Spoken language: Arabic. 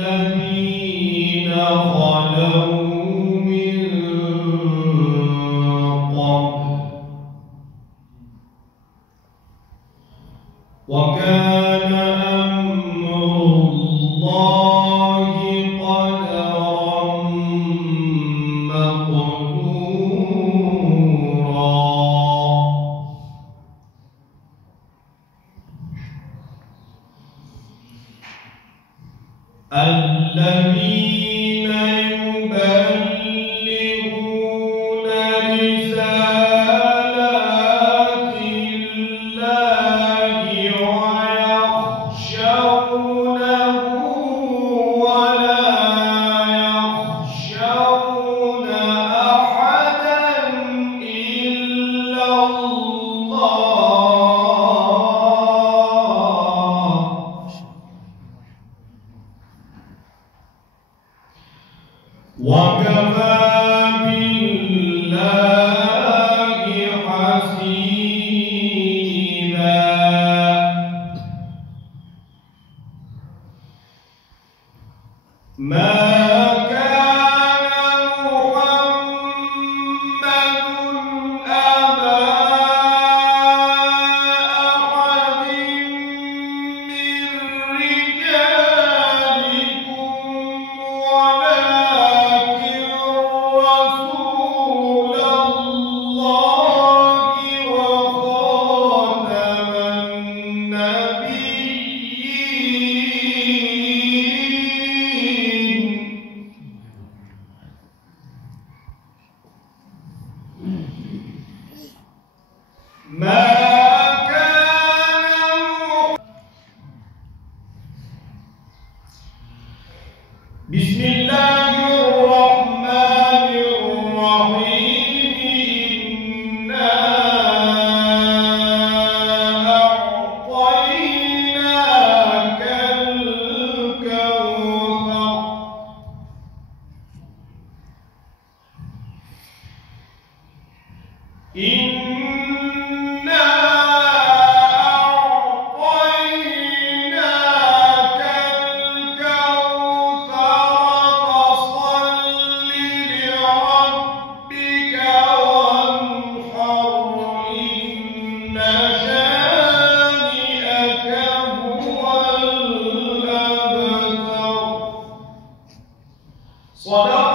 الذين خلوا من قبل وكان أمر الله قدرا مقدورا. الذين يبلغون رسالات الله ويخشونه ولا يخشون أحدا إلا الله وكفى بالله حسيبا. ما كان محمد أبا أحد من رجالكم ولكن رسول الله وخاتم النبيين. ما كان بسم الله الرحمن الرحيم. إنا أعطيناك الكوثر. إنا أعطيناك الكوثر فصل لربك وانحر إن شانئك هو الأبتر. صدق